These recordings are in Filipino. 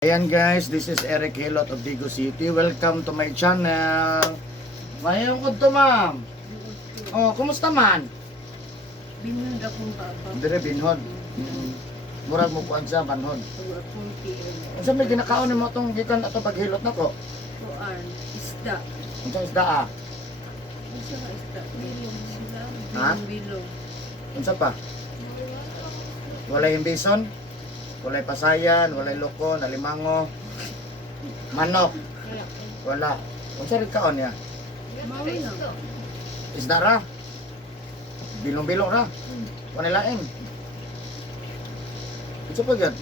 Ayan guys, this is Eric Hilot of Digo City. Welcome to my channel. Mayroon ko to ma'am. Oh, kumusta man? Binod akong baba. Dire binhod. Murag mo kuan sa banhod. Akong PM. Unsa may ginakaon nimo tong gikan ato paghilot nako? Kuan, isda. Unsa isda ah? Isa ka isda. Bilong sila. Ha? Bilong. Unsa pa? Walay imbison? Walay pasayan, walay loko, nalimango. Manok. Wala. Unsa rin kaon niya? Mawi na. Isda ra. Bilong-bilong ra. Walay laing. Unsa pa gyud?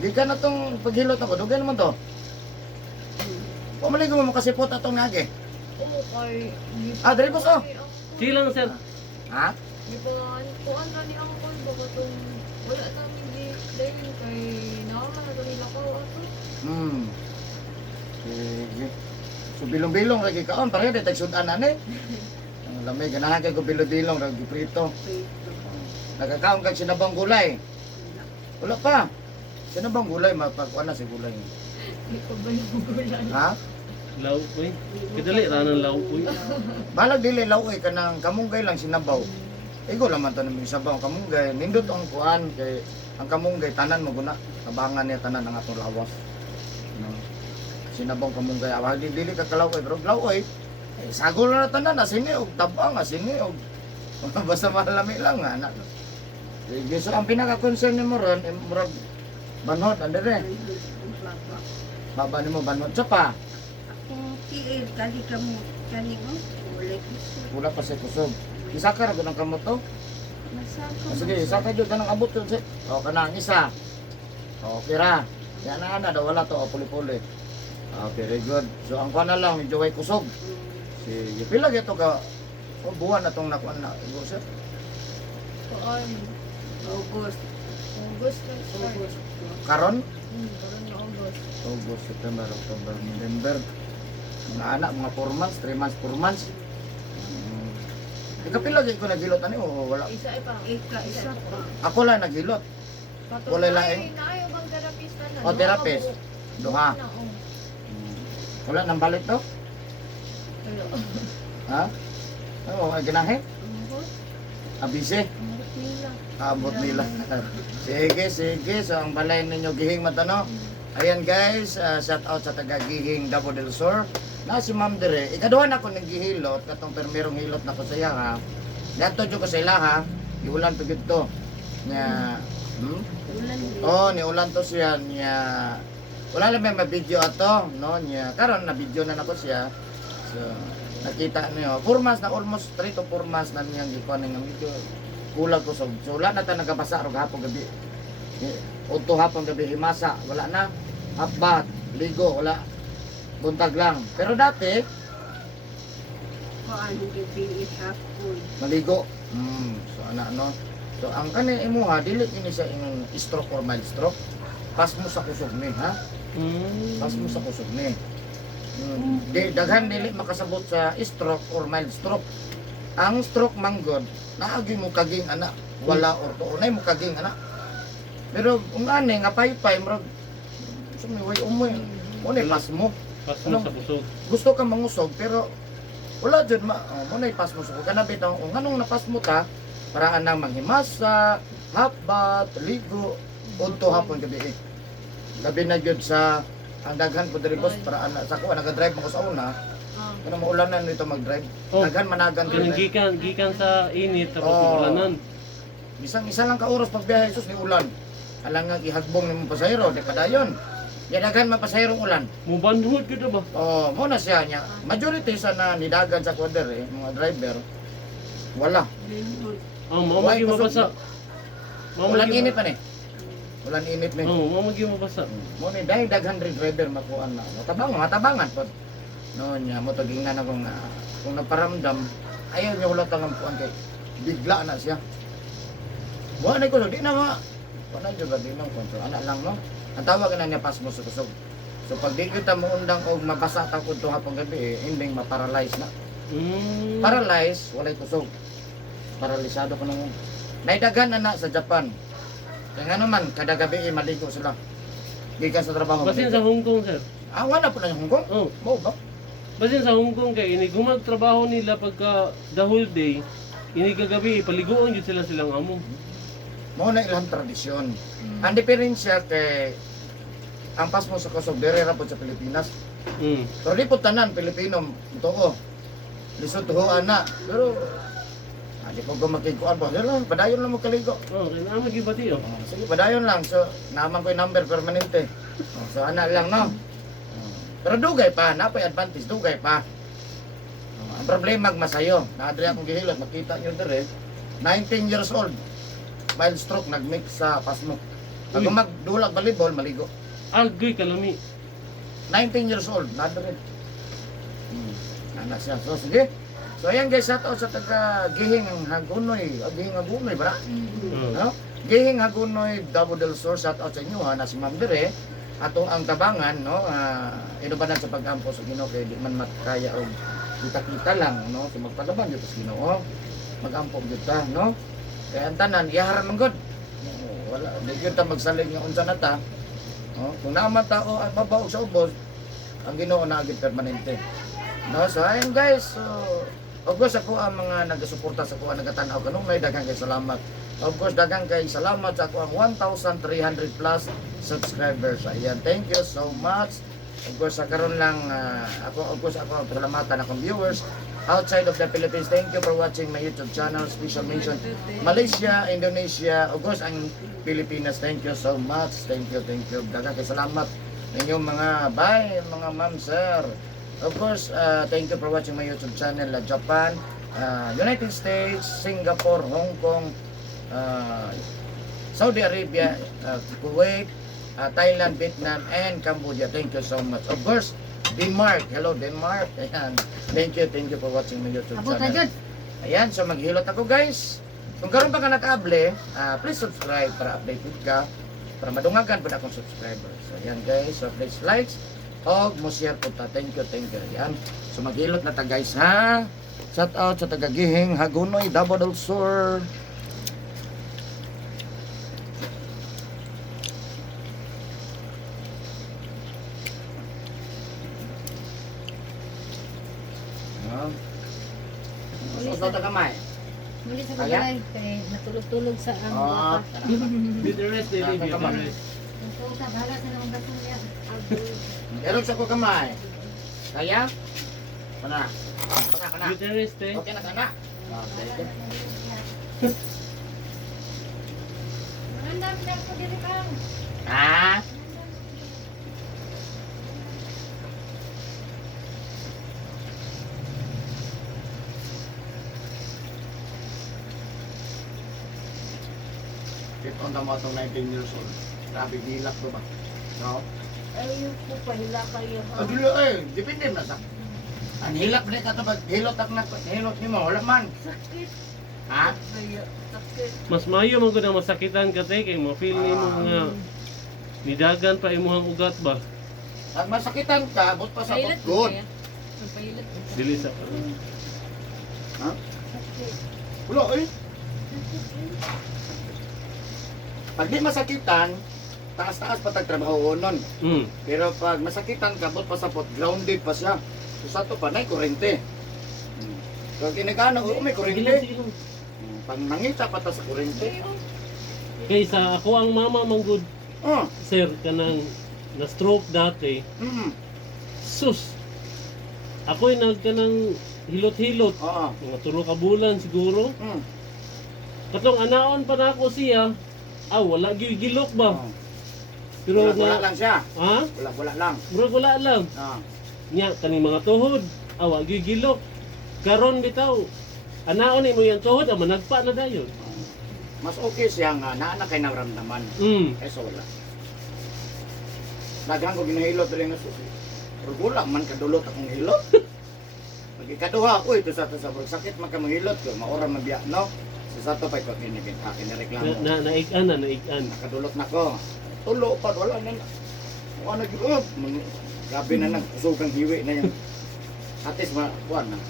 Gikan na tong paghilot ako, dugay naman to. Pamali ko mo kasipot atong nage. Oo, kay... Ah, dali boss oh. Silang sir. Ha? Di ba, kuan na ni Uncle, baka itong... Wala namin di dahil kay... Naman na ito nila ko ato. Sige. So bilong-bilong lagi kaon, pareho di tagsudan ani. Ang lamay ganahan kay ko bilong-bilong lagi prito. Nagkakaon kag sinabang gulay. Wala pa. Sinabang gulay mapagkuan na si gulay. Di ko ba yung gulan? Ha? Law ko eh. Kadali ranan law ko eh. Balag dili laoy kanang kamunggay lang sinabaw. Igo laman to nang sabaw kamunggay. Nindot ang kuan kay ang kamunggay tanan mo guna. Kabangan niya tanan ang atong lawas. No. Sinabaw kamunggay awag dili ka kalaoy pero laoy. Eh, sagol na tanan asini og tabang asini og basta malami lang nga anak. Sige, so ang pinaka-concern ni mo ron, murag banhot, andere. Baba. Baba ni mo banhot. Sa pa, Akong PM, kali ka mo. Kani mo. Wala kiso. wala pa sa kusog. Isakar ko ng kamot to. Masaka. O sige, isakar dyan ka ng abot to. O, kanang isa. O, kira. Yan na daw wala to, o puli-puli. O, very good. So, ang kuha na lang, medyo way kusog. Sige, pila ito ka, o, buwan na itong nakuha na. Igo, sir. Kuan. August. August na start. August. Karon? Karoon na August. August, September, October, November. Mga anak, mga 4 months, 3 months, 4 months. Ikapila ko naghilot ani o wala. Isa ay pa. Ika, isa pa. Ako lang naghilot. Walay laing. Naayo bang therapist na? O, therapist. Duha. Wala nang balik to? Hello. Ha? Oo, ay ganahe? Ambot. Abise? Ambot nila. Abot nila. Sige, sige. So, ang balay ninyo gihing matano. Ayan guys, shout out sa taga Gihing Davao del Sur. Na si Ma'am Dire, ikaduhan ako ng gihilot, katong permerong hilot na ko sa iya ha. Dato jud ko sa ila ha. Iulan to gito. Nya, Ulan din. oh, ni ulan to siya niya. Wala lang may video ato, no niya. Karon na video na nako siya. So, nakita niyo, 4 months na almost 3 to 4 months na niyang gikuan ng video. Kulag ko so wala na ta nagabasa og hapon gabi. Udto hapon gabi himasa, wala na. Hapbat, ligo, wala. Buntag lang. Pero dati, Kuan, gabi hapon. maligo. So ana no. So ang kani imuha dili ini siya imong stroke or mild stroke. Pas mo sa kusog ni, ha? Pas mo sa kusog ni. Di daghan dili makasabot sa stroke or mild stroke. Ang stroke manggod, naagi mo kaging ana, wala or to unay mo kaging ana. Pero kung ani nga paypay murag sumiway umoy. Unay pas mo. Pas mo sa busog. Gusto ka mangusog pero wala jud mo na ipas mo sa kanabit ang kung anong napas mo ta para anang manghimasa, hapbat, ligo, udto hapon gabi. Gabi na jud sa ang daghan po diri boss para ana sa ko naga-drive mo ko sa una. Ano maulanan nito mag-drive. Oh. Daghan managan Yung diri. gikan sa init tapos Oh. ulanan. Bisang isa lang ka oras pagbiyahe sus ni ulan. Alang nga ihagbong nimo pasahero di padayon. Ya daghan man pasahero ulan. Mubanhod ka ba? Oh, mo na siya niya. Majority sa na nidagan sa quarter mga driver. Wala. Binod. Mao Why, magi mabasa. Ulan init pa ni. Ulan init ni. Mao magi mabasa. Mo ni dahil daghan rin driver makuan na. Matabangan po. No niya mo tagingnan ako nga kung naparamdam ayaw niya ulat ang puan kay bigla na siya. Wa na ko di na ma. Wala jud ba di nang kontrol. Ana lang no. Ang tawag na niya pas mo sa kusog. So pag di kita mo undang og mabasa ta kun hapon gabi, ending ma-paralyze na. Paralyze, walay kusog. Paralisado ko nang naidagan na sa Japan. Kaya nga naman, kada gabi maligo sila. gikan sa trabaho. Basin sa Hong Kong, sir. Wala po na yung Hong Kong. Oh, Mo ba? basin sa Hong Kong kay ini gumag trabaho nila pagka the whole day, ini kagabi paliguon jud sila silang amo. Mo na ilang tradisyon. Ang diferensya kay ang pasmo sa kusog dere ra po sa Pilipinas. Pero di po tanan Pilipino totoo. Lisod tuhuan na. Pero di po ko makikuan po. Dala, padayon lang mo kaligo. Oh, kaya naman gibati oh. Sige, padayon lang. So, naman ko yung number permanente. So, ana lang, no? Pero dugay pa, napay advantage, dugay pa. Ang problema, masayo. Naadri akong gihilot, makita nyo dere. 19 years old. Mild stroke, nag-mix sa pasmo. Pag Uy. magdulag volleyball, maligo. Agoy kalami. 19 years old, nadre. Anak siya. So, sige. So, ayan guys, shout out sa taga Gihing Hagunoy. Gihing Hagunoy, ba? Oh. No? Gihing Hagunoy, Davao del Sur, shout out sa inyo ha, na si Ma'am Dire. Ato ang tabangan, no? Inubanan sa pag-ampo sa Ginoo kay di man makaya og kita-kita lang, no? So magpalaban dito sa Ginoo. Mag-ampo gyud ta, no? Kaya ang tanan iyaharan man gud. Wala di gyud ta magsalig nga unsa na ta. No? Kung naman tao ang mabaw sa ubos, ang Ginoo na agad permanente. No, so ayun guys, so of course ako ang mga nagasuporta sa kuha nagatanaw kanunay, daghang kay salamat. Of course daghang kay salamat sa ako ang 1,300 plus subscribers. Ayan, thank you so much. Of course sa karon lang ako ang pasalamatan akong viewers outside of the Philippines. Thank you for watching my YouTube channel. Special mention Malaysia, Indonesia, of course ang Pilipinas. Thank you so much. Thank you. Daghang kay salamat ninyong mga bye, mga ma'am, sir. Of course, thank you for watching my YouTube channel. Japan, United States, Singapore, Hong Kong, Saudi Arabia, Kuwait, Thailand, Vietnam, and Cambodia. Thank you so much. Of course, Denmark. Hello, Denmark. Ayan. Thank you for watching my YouTube channel. Ayan, so maghilot ako guys. Kung karon pa ka nakable, please subscribe para updated ka, para madungagan po na akong subscribers. So ayan guys, so please likes, og mo share po ta. Thank you. Ayan. So maghilot na ta guys ha. Shout out sa taga Gihing Hagunoy, Davao del Sur. Sa taga kamay. Muli sa Kaya? kabalay, kay natulog-tulog sa ang Ah, baka. Bitter rest, daily bitter rest. Ito sa bahala sa nang basong niya. Erog sa ko kamay. Kaya? Kana. Kana. Bitter rest eh. Okay na kana. Mandam na ko diri kang. Ah. Ito na mo itong 19 years old. Grabe, dilak to ba? No? Ayun po, pahila kayo. Ang dilo depende na sa. Ang hilak na ito, hilot ak na, hilot ni mo, wala man. Sakit. Ha? Kaya, sakit. Mas maayo man gud ang masakitan ka te kay mo feel nimo nga nidagan pa imong ugat ba. At masakitan ka, but pa sa Pailat good. Pailat. Dili sa Ha? Wala eh. Pag di masakitan, taas-taas pa tagtrabaho nun. Pero pag masakitan ka, but pa sa pot, grounded pa siya. So sa to pa, na kurente. Pag inagano, may kurente. Pag nangita pa ta sa kurente. Kay sa ako ang mama manggod Oh, sir kanang na stroke dati. Sus. Ako'y nagkanang hilot-hilot. Oo. Mga 3 ka bulan siguro. Katlong anaon pa na ako siya. Wala gilok ba? Pero Wala na lang siya. ha? Wala lang. Murag wala lang. Ah. Nya kaning mga tuhod. Wa gilok. Karon bitaw. Anaon mo yang tuhod managpa na dayon. Mas okay siya nga, naana kay naramdaman. Kaysa wala. Daghang ko ginahilot rin nga susi. Pero gulang man kadulot akong hilot. Pag ikaduha, uy, ito sa sakit man ka manghilot ko, maura mabiya, no? Sa sato pa ikaw kinireklamo. Naikan na, naikan. Nakadulot na ko. Tulo pa, wala na na. Ano gitu, gabi na nagsugang hiwi na yan. Atis, kuwan na.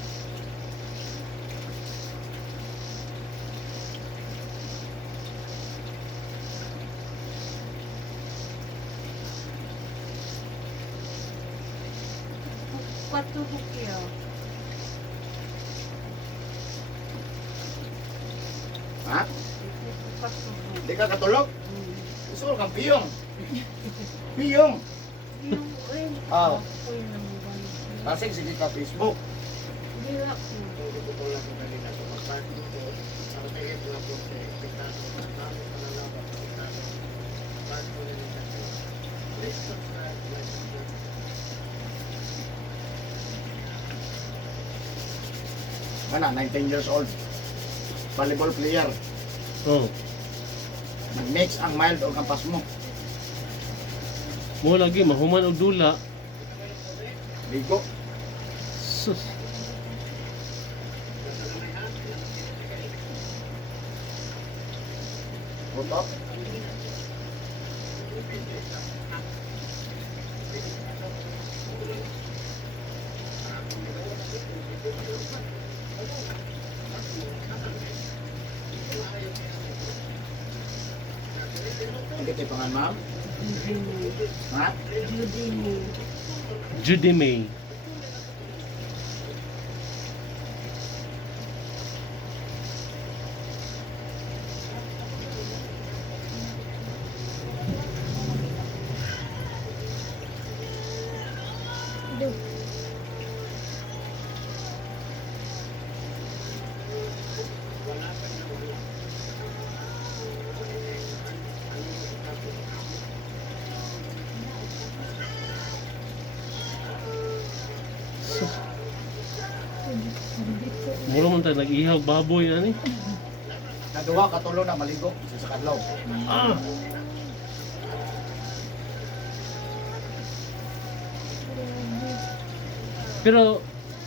patulog ya. Ha? Patulog. Hindi ka katulog? Hmm. Gusto ko kang piyong. Piyong. Yung, ay, Ah. ako yun ang balik. Kasi sige ka Facebook. Dila ko. Mana, 19 years old. Volleyball player. Oh. Nag-mix ang mild o kampas mo. Mo lagi mahuman og dula. Ligo. Sus. Puto. Ang kitipangan, ma'am? Ha? Judy mo. Judy May. Mura man tayo nag-ihaw baboy ani. Naduwa katulo na maligo sa kadlaw. Ah. Pero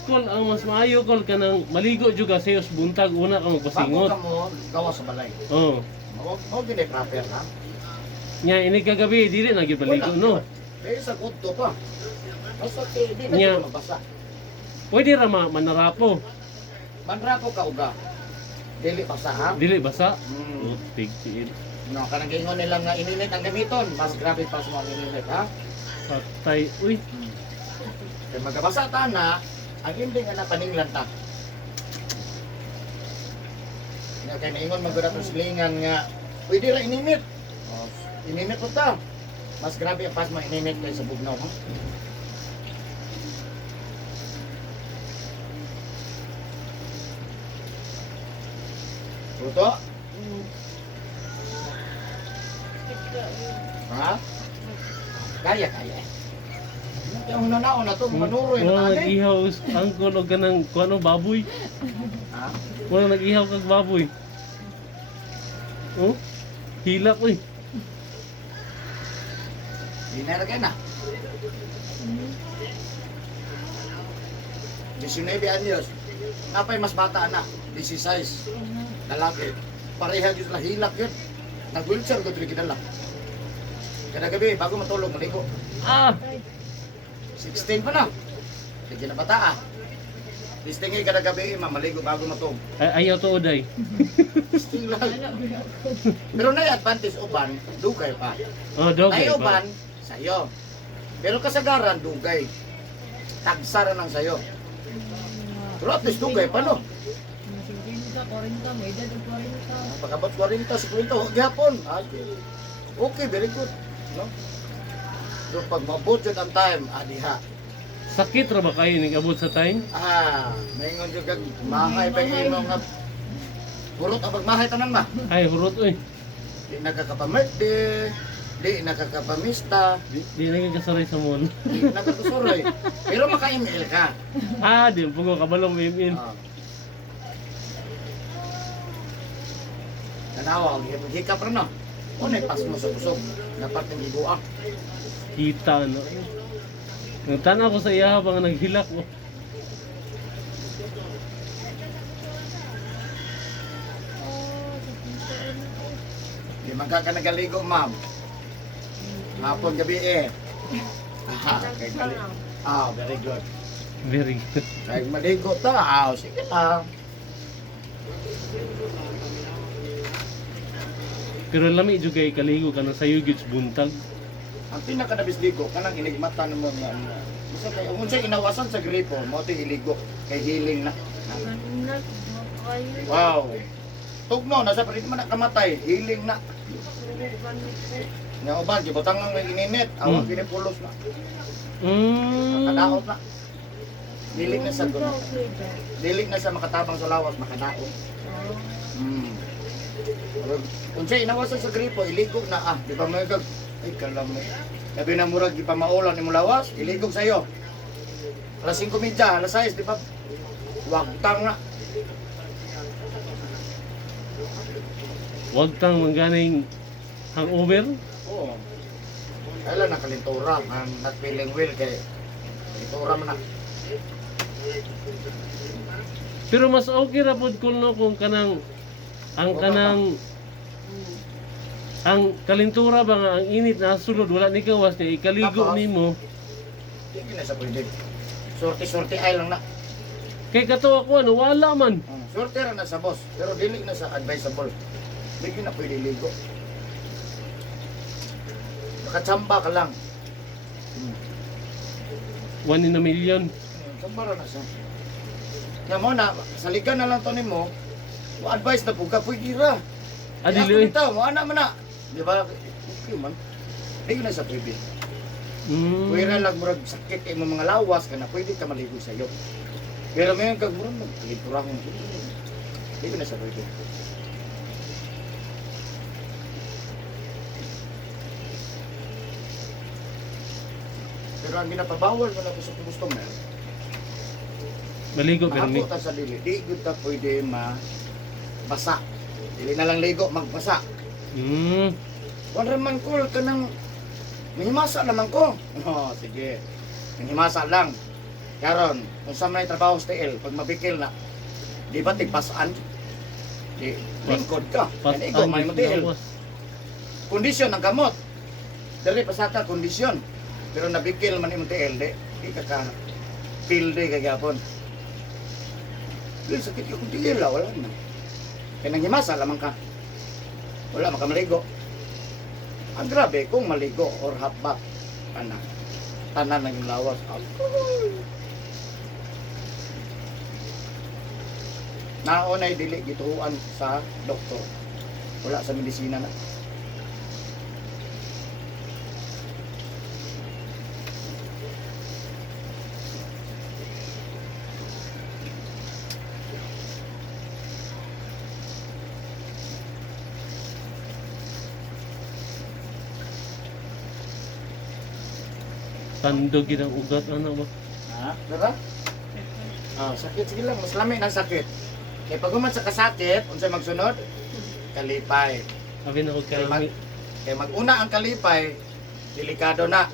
kol ang mas maayo kol kanang maligo juga sayos buntag una ka Bago magpasingot. ka mo gawa sa balay. Oh. Mo gini proper ha. Nya ini kagabi dili na gyud maligo no. Kaya sa kudto pa. Basta di na Nya. yeah. Mabasa. Pwede ra manarapo. Manrapo ka uga. Dili basa ha. Dili basa. Hmm. Oh, tigtiil. No, kanang gingon nila nga inilit ang gamiton, mas grabe pa sa mga inilit ha. Patay. Uy. Kaya magkabasa ta na, ang hindi nga napaninglan ta. Nga kaya naingon magura itong silingan nga, pwede ra ininit. Oh, ininit po ta. Mas grabe ang pas mo ininit kayo sa bugnaw. Ha? Tuto? Ha? Kaya, kaya. Yung nanao na to, manuroy Wala na tani. nag-ihaw ang kuno ganang kuno baboy. Ha? Wala nag-ihaw kag baboy. Oh. Hilak uy. Dinner ka na. 19 anyos. Napay mas bata na. 16. Lalaki. Pareha yun sila hilak yun. Nag-wheelchair ko tuloy kinala. Kada gabi, bago matulog, maligo. Ah. 16 pa na. Hindi na bata ah. Listingin kada gabi, maligo bago matulog. Ay, ayaw to oday. Still lang. Pero na advantage uban, dugay pa. Oh, dogay Ay ba? uban, sayo. Pero kasagaran, dugay. Tagsara ng sayo. Pero at least dugay pa no. Sa 40, may edad ng 40. Pagkabat 40, 50, gihapon. Okay, very good. No? So pag mabot yun ang time, diha. Sakit ra ba kayo ning abot sa time? Maingon yun kag mahay pa yung imong nga burot ang pagmahay tanan ba? Ay, hurot uy. Di nakakapamerde, di nakakapamista, Di na kasaray sa mall. di nakakasuroy. Pero maka-email ka. Ah, di po ko kabalong in. Tanawa, hikap rin no. Unay pas mo sa busog. Dapat ng giguang. Kita no. Nagtanaw ko sa iya habang naghilak oh. Di man ka nagaligo, ma'am. Hapon gabi eh. Kay gali. Very good. Very good. Kay maligo ta, sige ta. Pero lami jud kay kaligo ka na sayo gyud buntag. Ang pinakadabis ligo kanang inigmatan mo nga. Isa kay unsay inawasan sa gripo, mo to iligo kay healing na. Ganun kayo. Wow. Tugno nasa pa rin man nakamatay, healing na. Nga uban gibutang lang may ininit, awang pinipulos na. Makadaot na. Dilig na sa guno. Dilig na sa makatabang sa lawas, makadaot. Unsay inawasan sa gripo, iligo na di ba may gag ay kalamo. Labi na murag ipamaulan ni mo lawas, iligog sa'yo. Alas 5:30, alas 6, di ba? Wagtang na. Wag tang mangganing hangover. Oo. Kailan nakalintura, ang not feeling well kay kalintura man na. Pero mas okay ra pud kuno kung kanang ang kanang ang kalintura ba nga ang init na sulod wala ni gawas ni ikaligo Tapos? nimo. Hindi na sa pwede. Sorti-sorti ay lang na. Kay kato ako ano wala man. Sorti ra na sa boss, pero dili na sa advisable. Hindi na pwede ligo. Nakatsamba ka lang. 1 in a million. Tsamba ra na siya. Nga mo na, saligan na lang to nimo. Mo advice na po ka, pwede ra. Adili. Ito, mo ana man na. Di ba? Okay man. Hindi na sa pwede. Pwede lang murag sakit mo mga lawas ka na pwede ka maligo sa iyo. Pero ngayon kag murag magligurahon. Hindi na sa pwede. Pero ang ginapabawal mo na ko sa customer, Maligo pero ni. maabot ta sa dili. Di gud ta pwede basa. Dili na lang ligo, magbasa. Wala man ko kanang mahimasa naman ko. Oh, sige. Mahimasa lang. Karon, kung sa may trabaho sa TL, pag mabikil na, di ba tigpasaan? Di, lingkod ka. Kaya ikaw may TL. Kondisyon ng gamot. Dali pasaka kondisyon. Pero nabikil man imong TL, di ka ka pill di kagapon. Di sakit yung TL, wala na. Kaya nanghimasa lamang ka. Wala makamaligo. Ang grabe kung maligo or hot bath tanan ng lawas. Naunay dili gituan sa doktor. Wala sa medisina na. Tandog gid ang ugat ano ba? Ha? Diba? Sakit sige lang, mas lami ng sakit. Kaya pag human sa kasakit, unsay magsunod? Kalipay. Abi na ko kami. Kaya mag-una ang kalipay, delikado na.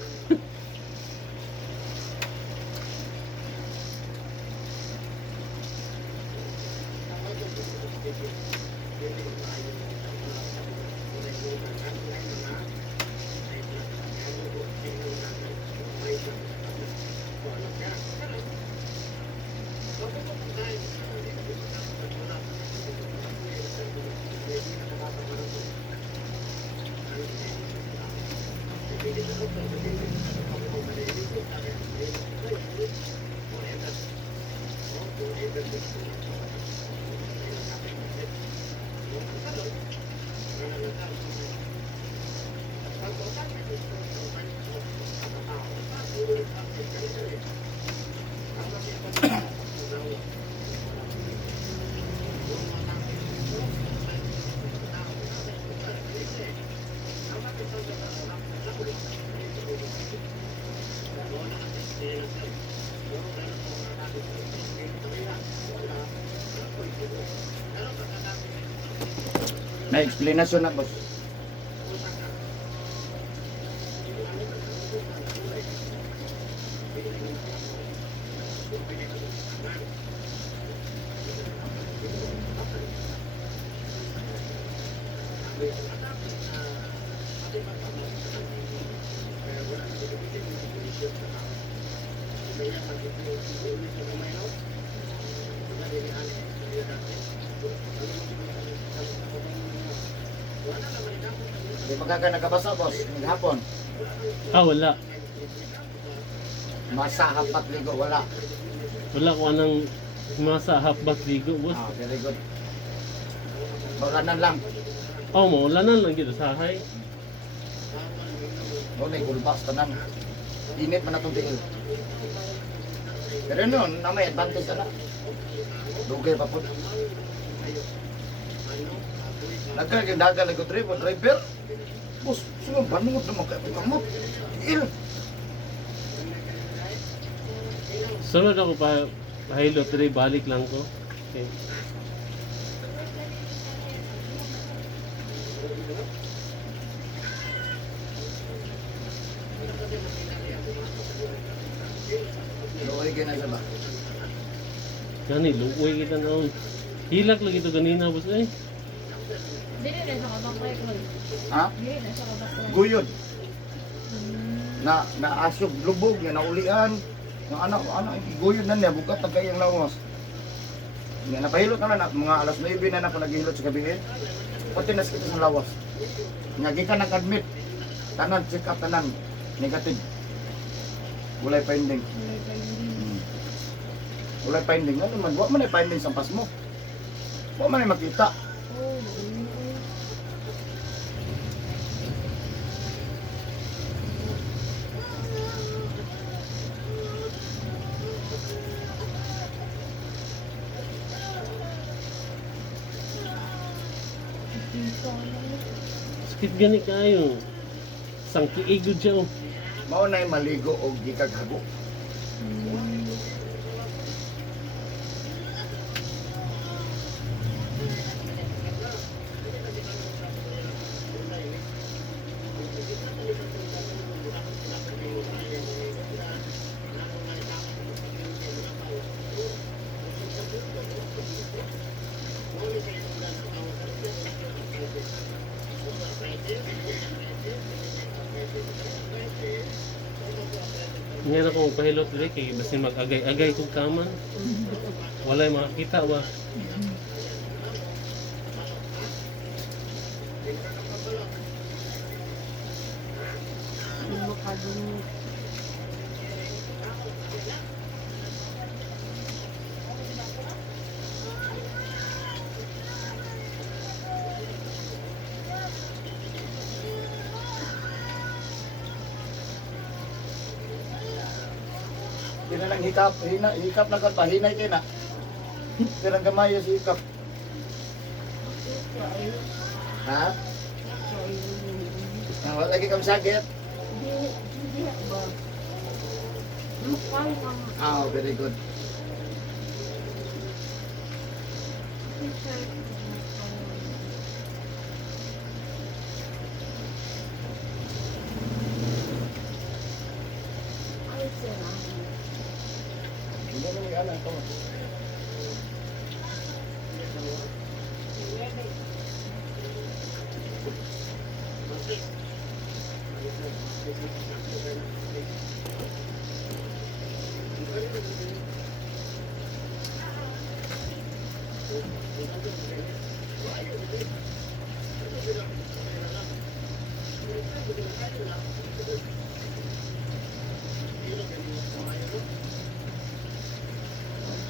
May explanation na boss. Di magkaga nakabasa boss, maghapon. Wala. Masa hapat ligo, wala. Wala ko anang masa hapbat ligo, boss. Very good. Maulanan lang. Maulanan lang gito sahay. May gulbas tanan. Init man atong tingil. Pero yun, na may advantage na. Dugay pa po. Nagkagdagan na ko driver. Bus, sino banungod naman kayo kamot? Il. Sunod ako pahilot rin, balik lang ko. Okay. Luoy na siya ba? Gani, luoy kita noon. Hilak lagi ito ganina, boss eh. Dili na sa kabakay ko. Ha? Dili na sa kabakay. Guyod. Na asyog lubog nga naulian. Nga ano guyod na niya bukat na kayang lawas. Nga napahilot na na mga alas 9 na na ako naghihilot sa gabi. Pati nas kita sa lawas. Nga gikan nag-admit. Tanan check up tanan negative. Walay finding. Walay finding ano man, wa man ay finding sa pas mo. Wa man ay makita. Sakit gani kayo. Sangkiigod siya oh. Mao na maligo og gikaghago. Ngayon ako magpahilot rin kay basin mag-agay-agay kong kaman. Walay makakita ba? Makadungog. Kina lang hikap na kan pahinay kay na. Pero gamay si hikap. Ha? Wala lagi kang sakit. Hindi ba? Mukha ka. Very good. Ay, sira. Hindi mo yung anak ko.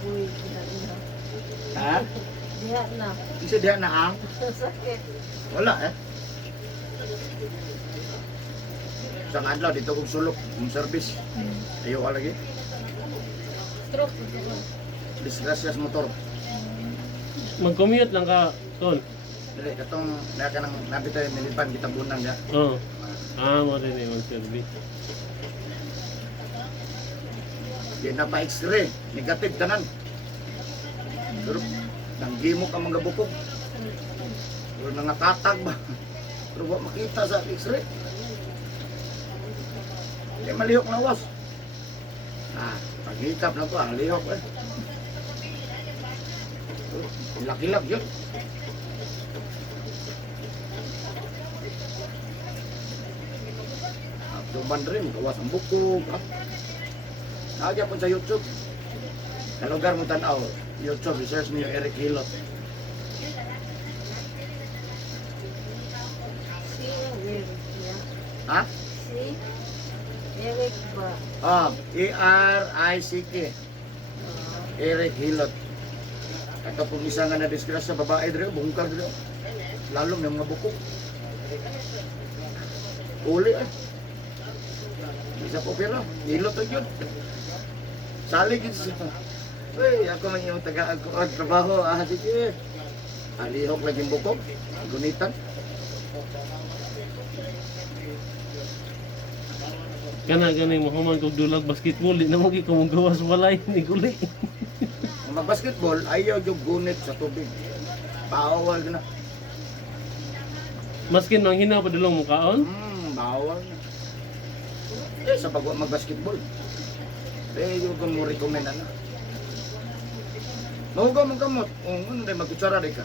Uy, kina. Ha? Diha na. Isa diyan na ang? Sakit. Wala eh. Isang adlaw dito kong sulok, yung service. Ayaw ka lagi. Stroke ito ko. Disgrasya sa motor. Mag-commute lang ka, Ton. Dili, katong naka nang nabitay nilipan kita bunang ya. Oo. Mo rin yung service. Di na pa x-ray, negative tanan. Pero nanggimo ka mga bukog. Pero nangatatag ba? Pero wak makita sa x-ray. Di malihok na was. Paghikap na ko, ang lihok eh. Laki-lak yun. Tuban rin, gawas ang bukog. Nagya po sa YouTube. Sa lugar mo tanaw, YouTube, research niyo Eric Hilot. Siya, weird niya. Ha? Si Eric ba? E-R-I-C-K. Eric Hilot. Ito kung isa nga na-discuss sa babae dito, bungkag dito. Lalo may mga buko. Uli eh. Isa po pero, Hilot na yun. Salig yun siya. Uy, ako man yung trabaho. Sige. Alihok lagi yung buko. Gunitan. Kana gani mo man kog dulag basketball di na mo gi ko gawas walay ni guli. Kung mag-basketball, ayaw yung gunit sa tubig. Bawal na. Maskin mang hina pa dulong mo kaon. Bawal na. Eh, sa pag mag-basketball. Eh, yung kung mo recommend na. Mahugaw mong kamot. Kung ano rin, magkutsara rin ka.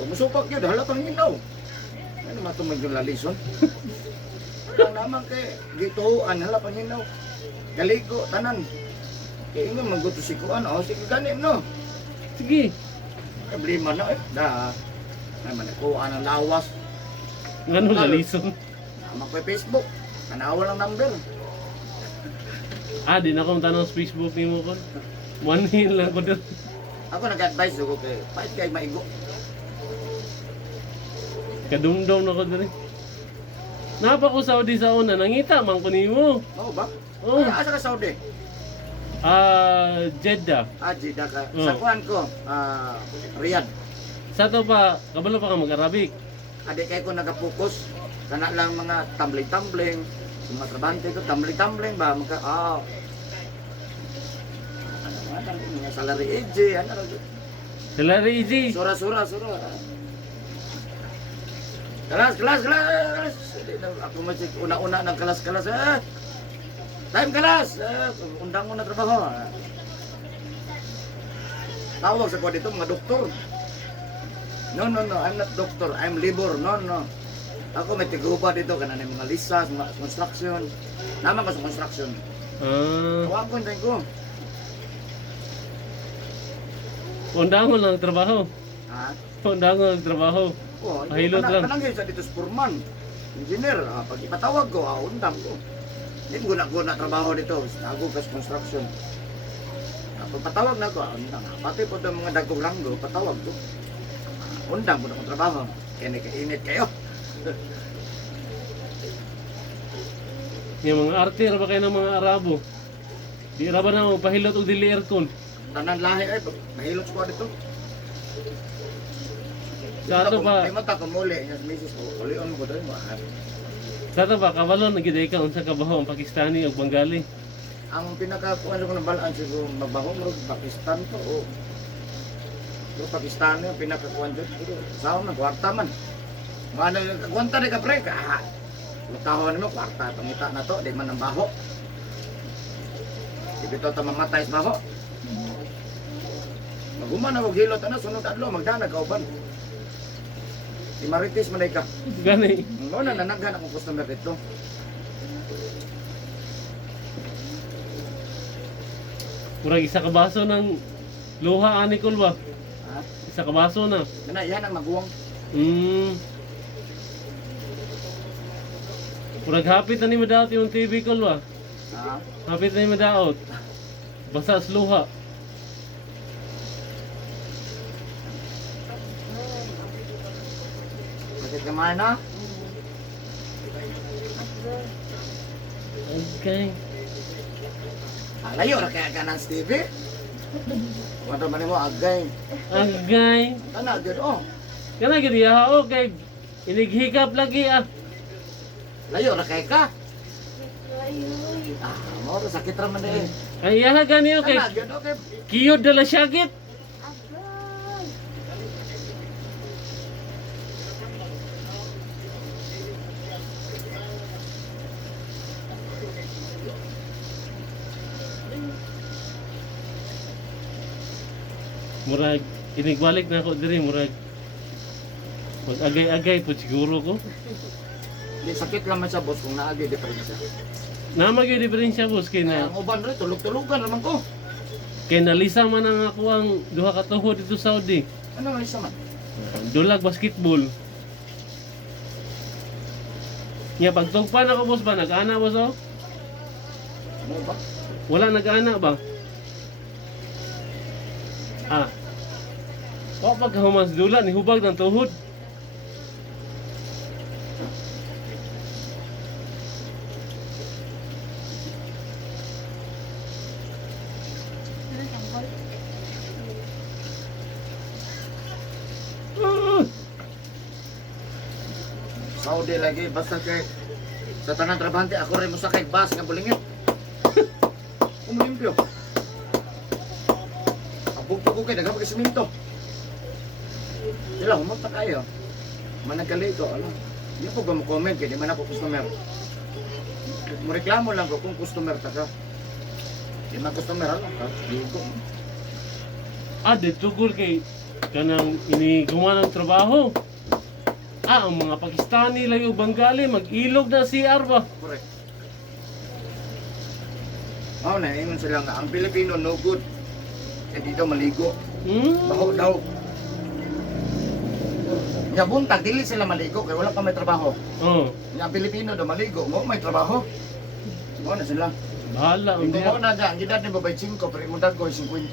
Kung musupak yun, halatang hinaw. Ano matumag yung lalison? Wala naman kay gituan, halatang hinaw. Galigo, tanan. Kaya nga magguto si Kuan, sige ganim no. Sige. Problema na eh. Naman kuha ng lawas. Ngano lalison. Magpay Facebook. Kanawal ng number. Di na ko tanong sa Facebook nimo kon. Manhin lang ko dito. Ako nag-advise ko kay pahit kay maigo. Kadumdum na ko diri. Napa ko Saudi sa una nangita man ko nimo. Oo ba? Oh. Ay, asa ka Saudi? Jeddah. Jeddah ka. Oo. Sa kuan ko, Riyadh. Sa to pa kabalo pa ka mag-Arabic. Adik kay ko nagapokus. Kana lang mga tumbling-tumbling. Yung mga trabante ko, tumbling-tumbling ba? Ano mga salary AJ, ano rin. Sila easy. Sura. Kelas. Ako masih una-una ng kelas. Time kelas. Undang mo na trabaho. Tawag sa ko dito mga doktor. No, I'm not doctor. I'm labor. No. Ako may tiguba dito kana ng mga lisas, mga construction. Naman ko sa construction. Tawag ko din ko. Undangon lang trabaho. Ha? Undangon lang trabaho. Pahilot lang. Kanang sa dito sa Purman. Engineer, pag ipatawag ko, undang ko. Hindi ko na trabaho dito. Ako sa construction. Pag patawag na ko, undang. Pati po ng mga dagkong langgo, patawag ko. Undang ko na kong trabaho. Kaya kainit kayo. Yung mga arte ra ba kayo ng mga Arabo? Di ra ba na mo pahilot og dili aircon? Tanan lahi ay, mahilot ko dito. Sa ato pa, May mata ko muli, yung misis ko, ulion mo ko doon. sa ato pa kabalon nagiday ka unsa kabaho ang Pakistani ug Bengali. Ang pinaka-kuhan ko ng balaan siguro, magbaho mo Pakistan to o Pakistan yung pinaka-kuhan dyan. Saan na, kwarta man. Mana kwarta di ka pre, magkahon mo, kwarta, pangita na to, di man ang baho. Di ito mamatay sa baho. Maguman na hilot na, sunod adlo, magdana ka uban. Si Marites manay ka. Gani. Ano na, nanaghan akong customer dito. Murag isa ka baso ng luha ani kul ba? Ha? Isa ka baso na. Kana, yan ang maguwang. Murag hapit na ni madaot yung TV kul ba? Ha? Hapit na ni madaot. Basa sa luha. Bakit ka man na? Okay. Layo na kaya ka ng Stevie. Kung man mo, agay. Agay. Kana, good oh. Kana gid ya okay. Inighikap lagi ah. Layo na kaya ka. Mo sakit ra man eh. Ay ya gani okay. Kana, good okay. Kiyod dala syagit. Murag inigbalik na ako diri murag mag-agay-agay po siguro ko. Di sakit lang man sa boss kung naagi diferensya. Nama gyud diferensya boss kay na Ang uban rin, tulog-tulugan naman ko. kay nalisa man ang ako ang duha ka tuhod dito sa Saudi. Ano man isa man? Dulag basketball. Nya pagtugpan ako boss ba nag-ana boss oh? Ano ba? Wala nag-ana ba? Ah. Wa pagkahuman sa dula ni hubag ng tuhod. Ano tangkol? Ah. Saudi lagi basta kay sa tanan trabahante ako rin mo sakay bus nga bulingit. Umulimpyo. Abog ko kay daghang kay siminto. Sila humunta kayo. Managkalito ano. Di ko ba mo comment kay di man ako customer. Mo reklamo lang ko kung customer ta ka. Di man customer ano ka. Di ko. Ah, dito gul kay kanang ini gumawa ng trabaho. Ah, ang mga Pakistani lang yung Bengali, mag-ilog na CR ba? Correct. Oh, na ingon sila nga ang Pilipino no good. Kaya dito maligo. Baho daw. Nya buntag dili sila maligo kay wala pa may trabaho. Oh, Nya ang Pilipino daw maligo mo may trabaho. Mo na sila. bahala. Hindi Hindi mo na dyan, gidad ni babay 5 pero mo dagoy 50.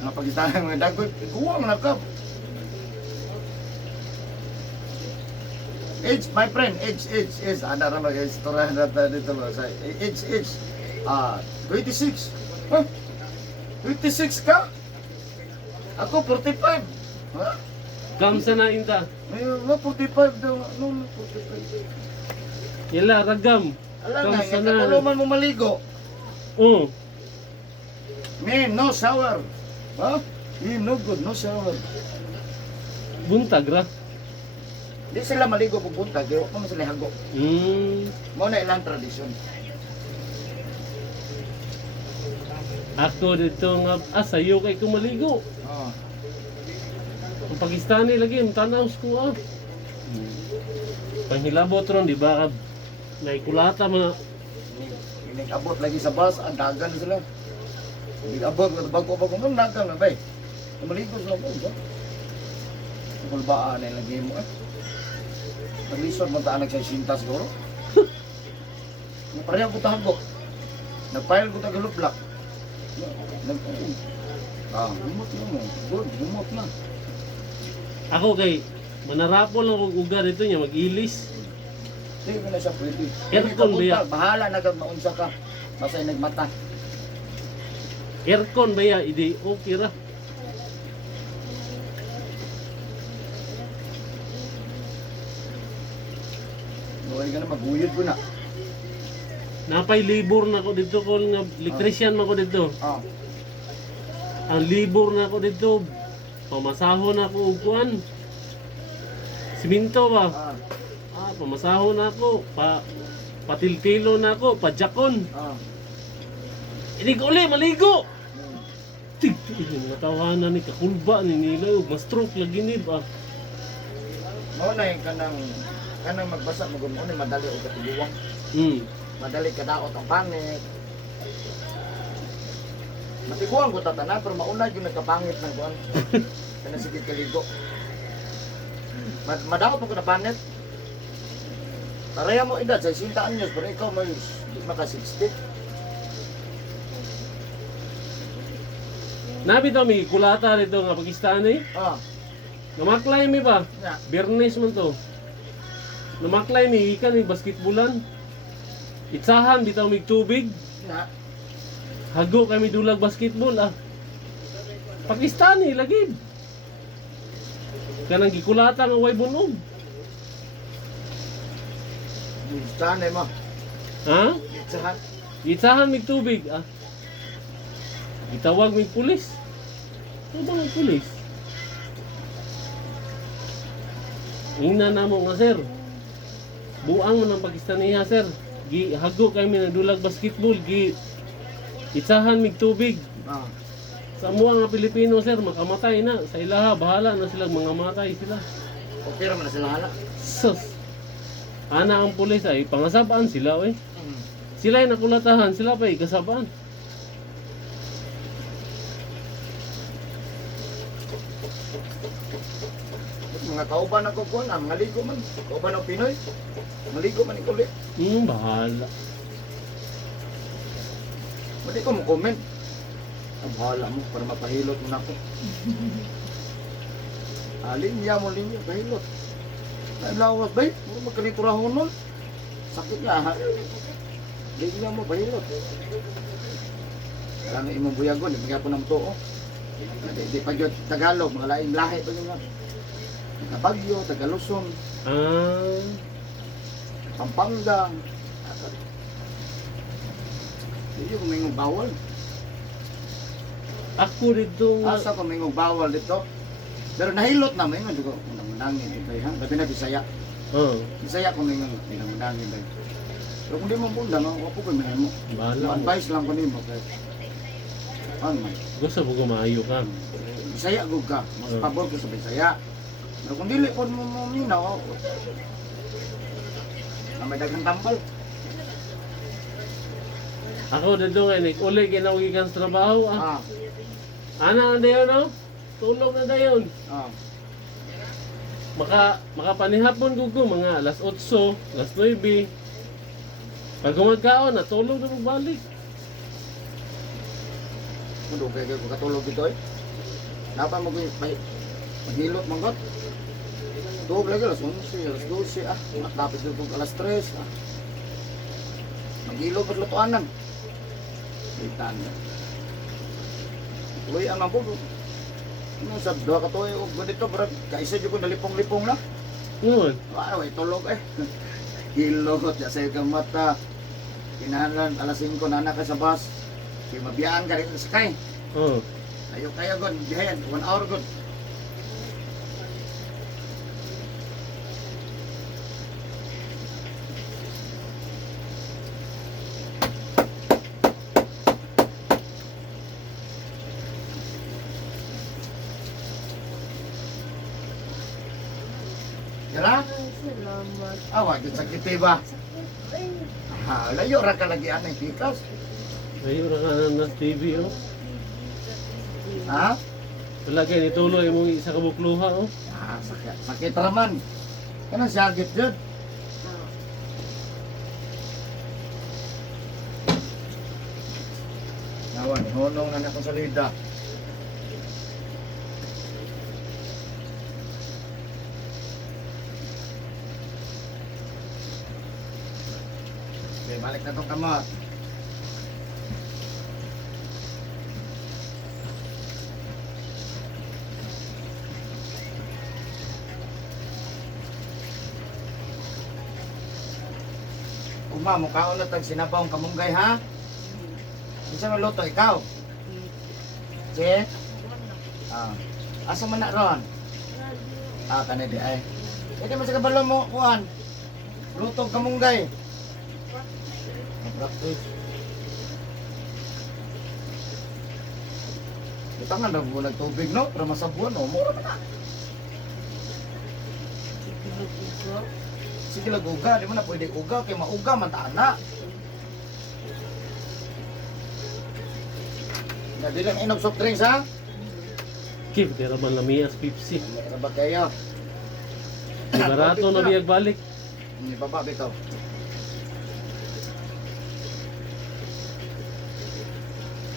Nga Pakistan mga dagoy, kuwang na ka. Age, my friend, age. Ana ra mag-istorya na dito mo sa age. 26. Huh? 26 ka? Ako 45. Ha? Kamsa na inta. May 45 daw. Ano 45? Yala, ragam. Alam na, Kamsa yung na. katuluman mo maligo. Oh, Man, no shower. Ha? No good, no shower. buntag ra. Di sila maligo pupunta, kaya mo sila hago. Mo na ilang tradisyon. Ako dito nga, sayo kay kumaligo. Oh. Ang Pakistani lagi, ang tanaw ko ah. Panghilabot ron, di ba? May kulata mga. Abot lagi sa bus, ang dagan sila. Abot, bago ang dagan na bay. Maligo sila po, ba? Kulbaan na lagi mo eh. Naglisod mo taan nagsasinta siguro. Pareho ko tahago. Nagpile ko tagaluplak. Humot na mo. Good, humot na. Ako kay, manarapol lang kong uga dito niya, mag-ilis. Hindi ko na siya pwede. Aircon ba yan? Bahala na kag maunsa ka. Basta nagmata. Aircon ba ya? Hindi, okay ra. Huwag ka na maguyod ko na. Napay libur na ako dito ko nga electrician man ko dito. Ah. Ang libur na ako dito. Pamasahon na ako og kuan. Siminto ba? Ah. Pamasahon na ako. Patiltilo na ako, padjakon. Ah. Hindi ko uli, maligo! Tig, natawanan ni kakulba ni nila, ma-stroke lagi ni ba? Mao na yung kanang magbasa mo gumo ni madali og katiguwang. Madali kadaot ang pangit. Matiguan ko tatana pero mauna yung nagkapangit ng kuan. Kana sige kaligo. Madaot mo ko na panit. Taraya mo edad sa 60 anyos pero ikaw may maka 60. Nabi daw may kulata rito nga Pakistani. Ah, Namaklay mi ba? nya. Bernes man to. Namaklay mi ikan ni basketbulan. Itsahan bitaw mig tubig. Nya. Hago kami dulag basketball ah. Pakistani lagi. Kanang gikulata nga way bunog. Sana mo. Ha? Sahan. Itsahan mig tubig ah. Itawag mig pulis. Ano ba ang pulis? Ina na mo nga sir. Buang mo ng Pakistaniha sir. Hago kami na dulag basketball. Itsahan mig tubig. Ah. Sa mga nga Pilipino sir, makamatay na. Sa ilaha, bahala na sila, mga matay sila. Okay ra man na sila hala. Sus! Ana ang pulis ay pangasabaan sila eh. Sila ay nakulatahan, sila pa ay kasabaan. Mga mga kauban ako ko na, mga ligo man. Kauban ng Pinoy. Maligo man ikulit. Bahala. Hindi ko mo comment. Ang bahala mo para mapahilot mo na ako. Linya mo, pahilot. Ay, lawas ba? Huwag magkaniturahon nun. Sakit niya, ha? Linya mo, pahilot. Kaya nga imong buyagon, ibigay po ng tuo. Di pa yun Tagalog, mga laing lahi pa yun nga. Bagyo, Tagaluson, Ah, Pampanga. Hindi ko may bawal. ako dito nga. Asa ko may bawal dito. Pero nahilot na may nga dugo nangin ito ha. Labi na Bisaya. Oh, Bisaya ko may nangin dai. Pero kung di mo bunda no, ako ko may mo. bahala mo. Advice lang ko nimo kay. Ano man. Gusto mo kumayo ka. Bisaya gud ka. Mas pabor ko sa Bisaya. Pero kung dili po mo minaw. May daghang tambal. Ako dito nga, uli kinawigan sa trabaho. Ah. Ana na dayon, no? Tulog na dayon. Ah. Makapanihapon ko mga alas 8, alas 9. Pag gumagkaon, natulog na magbalik. Mundo kay ko katulog dito eh. Napa mo ko maghilot manggot. Tuog lagi alas 11, alas 12 Matapos dito alas 3 Maghilot at lutuanan. Itan. Uy, ang po. Ano sa dua ka to o dito brad, kaisa jud ko nalipong-lipong na. Ngon. Wow, tulog eh. Hilot ya sa kang mata. Kinahanglan alas 5 na ka sa bus. Kay mabiyaan ka rin sa sakay. Oh. Ayo kaya gon, bihayan 1 hour gon. Yara? Salamat. Awa, dyan sakit ba? Ha, layo ra ka lagi anay pikas. Ayun na ka na TV, oh. Ha? Talaga, nituloy mong isa ka bukluha, oh. Ah, sakit raman. Kana sakit jud. Nawan, honong na na ko sa lida. Okay, balik na tong kamot. Uma, mukhaon na tag sinabawang kamunggay ha? Isa mo luto, ikaw? Che? Ah. Asa man na ron? Ah, kanidi ay. Ito mo sa kabalo mo, kuhan. Luto kamunggay. Practice. Ito nga, nagbulag tubig, no? Para masabuan, no? Mura pa na. Sige lang uga, di mo na pwede uga, kaya mauga man taana. Hindi lang inog soft drinks ha? Kim, tira man lamias Pepsi. Ano ba kayo? Barato na biyag balik. Hindi pa ba bitaw?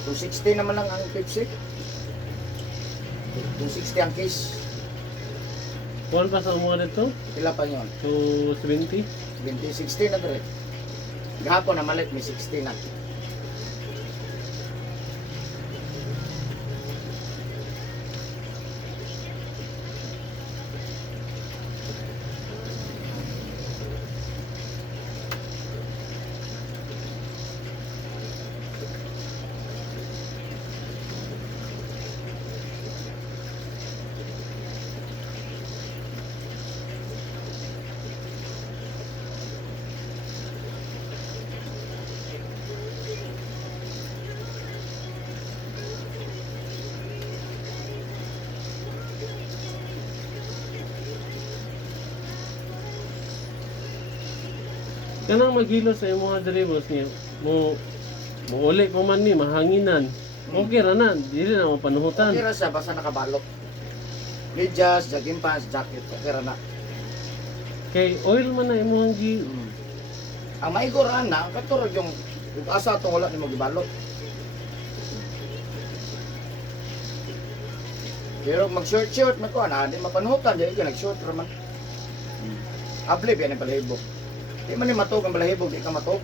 $260 naman lang ang Pepsi. 260 ang case. Kuhan pa sa mga dito? Pila pa yun? 270? 2060 na dre. Gahapon na malit, may 60 na. Kanang maghilo sa imo mga dribbles niya. Mo uli ko man ni mahanginan. Okay ra na, dili na mapanuhutan. Okay ra siya, basta nakabalot. medyas, jogging pants, jacket, okay ra na. Kay oil man na imong gi. Ang maigor ana, katuro yung asa itong wala ni mo gibalot. Pero mag-short man ko, di mapanuhutan, di ka nag-short raman. Ablib yan ang balahibog. Di man ni matog ang balahibog, di ka matog.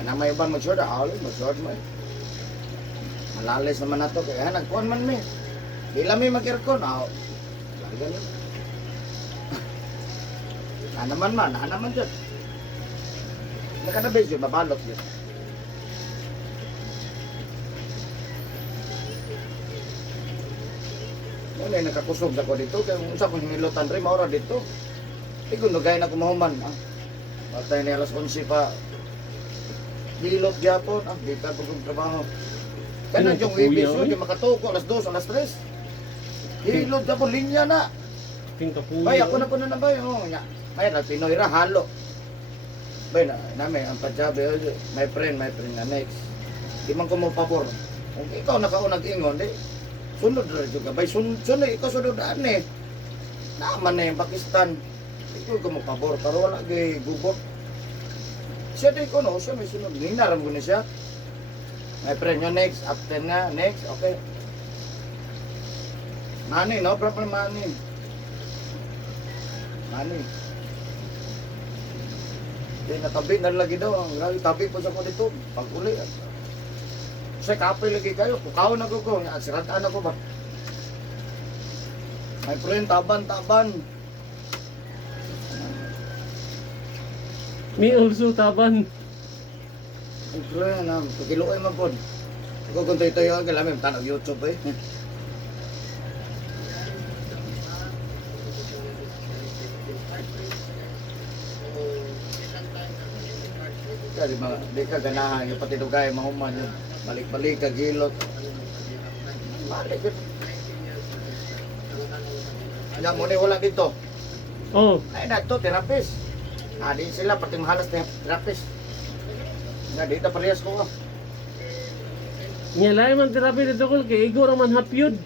Yan ang may ibang mag-short, mag-short mo eh. Malalis naman na to, kaya nagkuhan man mi. Di lang may mag-aircon, larga lang. Naman dyan. Nakanabes yun, babalot yun. Ano yung nakakusog ako dito, kaya kung sa kong hinilotan rin, maura dito. Kung nagay na kumahuman, Patay na alas 11 pa. Hilot gyapon, di ka pagong trabaho. Kaya yung ibisyo, yung makatuko, alas 2, alas 3. Hilot gyapon, linya na. Ting kapuyo. Bay, ako na po na bay, May Pinoy ra, halo. Bay, namin, ang padyabe, my friend na next. Di man ko mo pabor. Kung ikaw nakaunag ingon, di, sunod na rin ka. Bay, sunod, ikaw sunod na Naman na yung Pakistan. Ikaw ko mo pabor, pero wala kay gubot. Siya di ko, siya may sunod. Ninaram ko na siya. My friend, yung next, after nga, next, okay. Money, no problem, money. Natabi na lagi daw. Ang grabe, tabi po sa ko dito. Pag-uli. Kasi kapoy lagi kayo. Pukaw na ko. Sirataan ako ba? My friend, taban. Me also taban. My friend, pagiluoy mo po. Ako kung tayo ang kailangan tanong YouTube eh. Di ka ganahan, yung pati dugay, mahuman yun. Balik-balik ka, gilot. Balik yun. Alam mo wala dito. Oh, Ay na ito, therapist. Di sila, pati mahalas therapist. Dito parehas ko. nya lain man terapi dito ko kay igor man hapyod.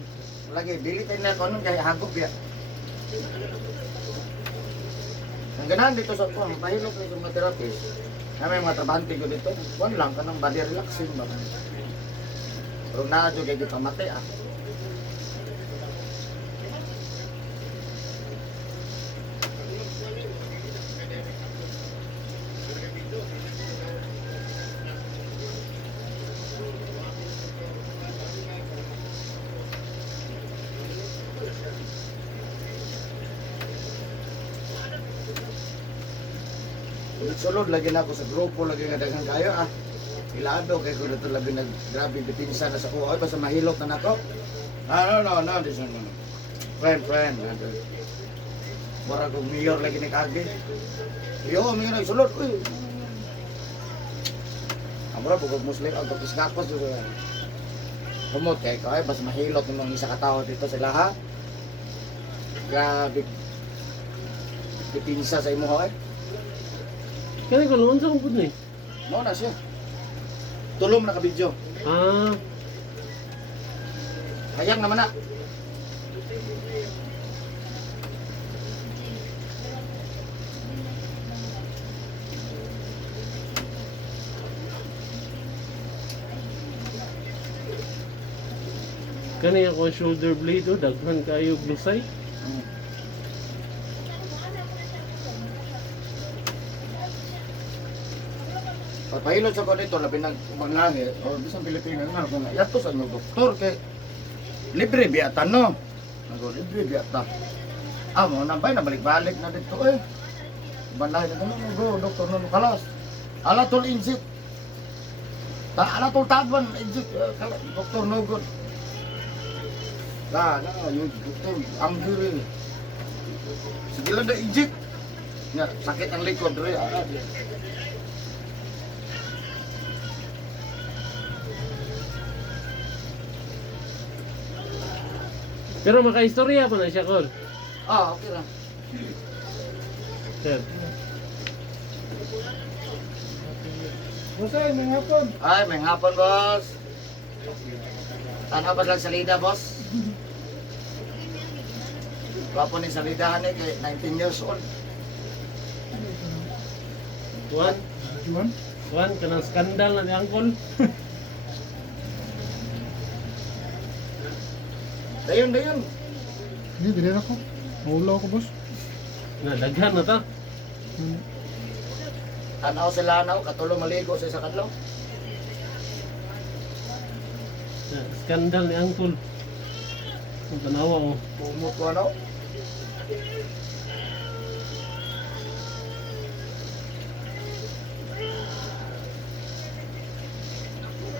Lagi, dili tayo na kung kaya hagop ya. Ang ganahan dito sa kuwan, pahilok na yung mga therapist. May mga trabahante ko dito, kuwan lang ka ng body relaxing ba? Pero na-adyo kayo dito mati Sulod lagi na ako sa grupo, lagi nga daghang kayo Ilado kay ko dito labi grabe bitinsa na sa kuha. Ay basta mahilot na nako. No, this one no. Friend. Mura ko mayor lagi ni kagi. Yo, mayor sulod. Uy. Amra bugog Muslim ang kapis-kapos dito. Kumot kay ko ay basta mahilot ng isa ka tawo dito sila ha. Grabe bitinsa sa imo ha. Kani ko lunsa kung pud ni. Mo na siya. Tulong na ka video. Hayang naman na. Kani ako shoulder blade daghan kayo glusay. Pahilot sa ko dito, labi ng umanglahi, o bisang Pilipinas nga, kung yato sa inyo doktor, kay libre biyata, no? Nago, libre biyata. Mo, nabay, nabalik-balik na dito, Banlahi na gano'n, go, doktor, no, kalas. Alatol injit. Alatol taban, injit, doktor, no, good. Yung doktor, ang diri. Sige lang na injit. Sakit ang likod, rin. Pero makaistorya pa na siya kol. Okay lang. Sir. Ay, may hapon, boss. Tanaw ba lang salida, boss? Wapo ni salidahan ni kay 19 years old. Juan, Juan? Juan, kanang skandal na ni Angkol. Dayon, dayon. Hindi, dili na ko. Maulaw ko, boss. Na, daghan na ta. Tanaw sa lanaw, katulong maligo sa isa kadlaw. Na, skandal ni Angkol. Ang tanawa oh. Pumot ko ano.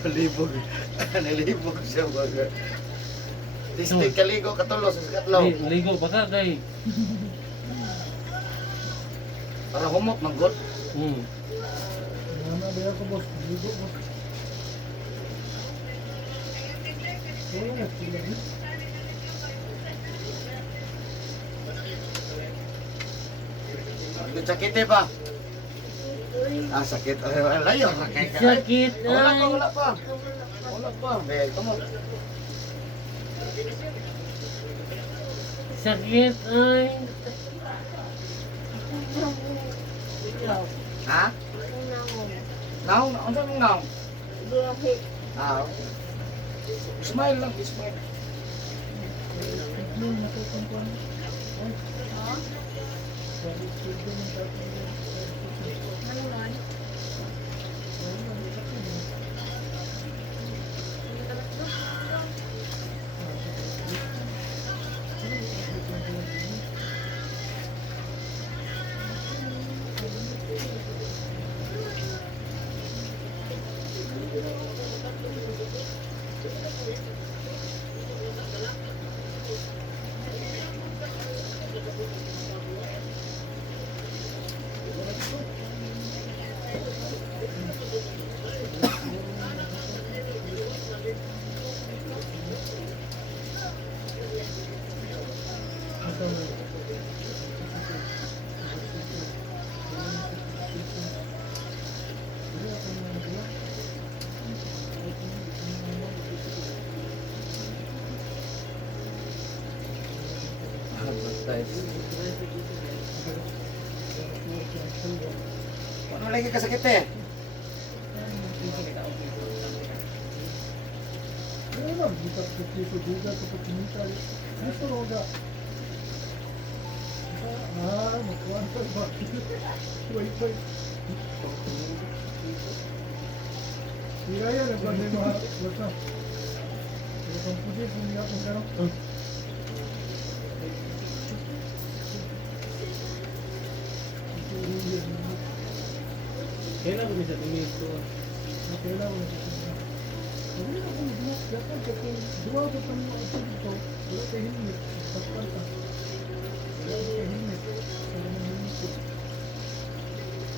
Nalibog. Nalibog siya baga. Distik kaligo katulo sa katlaw. Ligo pa ka kay. Para humot maggot. Mana dia ko, boss. Ligo, boss. Oh, sila ni. Sakit pa. Ah, sakit. Layo. Sakit Wala ay. pa, wala pa. Wala pa. Be, tumot. Sakit ay. Ha? Now, ano nang now? Ah. Smile lang, smile. Ano lagi kasakit eh? Ano, kita kita juga to pinita. Gusto roga. Ah, makuan pa ba? Wait. Hiraya na ba ni mga wala. Pero kung pwede kung niya kung gano'n. Kailan ko ni sa tingin ko. Kailan mo ito? Hindi na kung dua, dapat kung dua ko pa mo ito dito, wala kay helmet, tapos ka. Wala kay helmet, wala na helmet.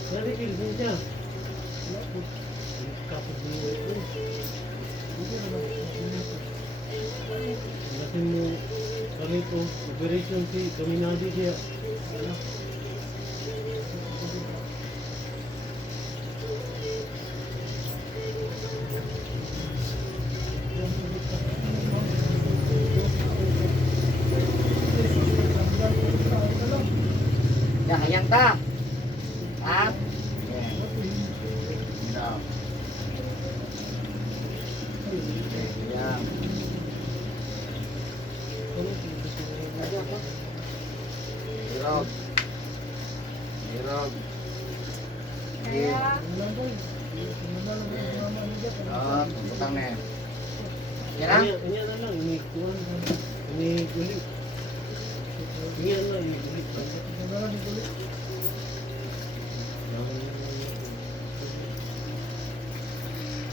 Narikil din siya. Wala po, Kapag mo ito. hindi na lang helmet. Natin mo kami ko operation si Dominadi siya. Ya, hayang ta. Ha? No. Yan. Hirog. Hirog. Kaya, Ah, utang na yan. Yan lang? Kanya na lang, ini-kuhan ka. Ini-kulit. Kanya na, ini-kulit. Wala na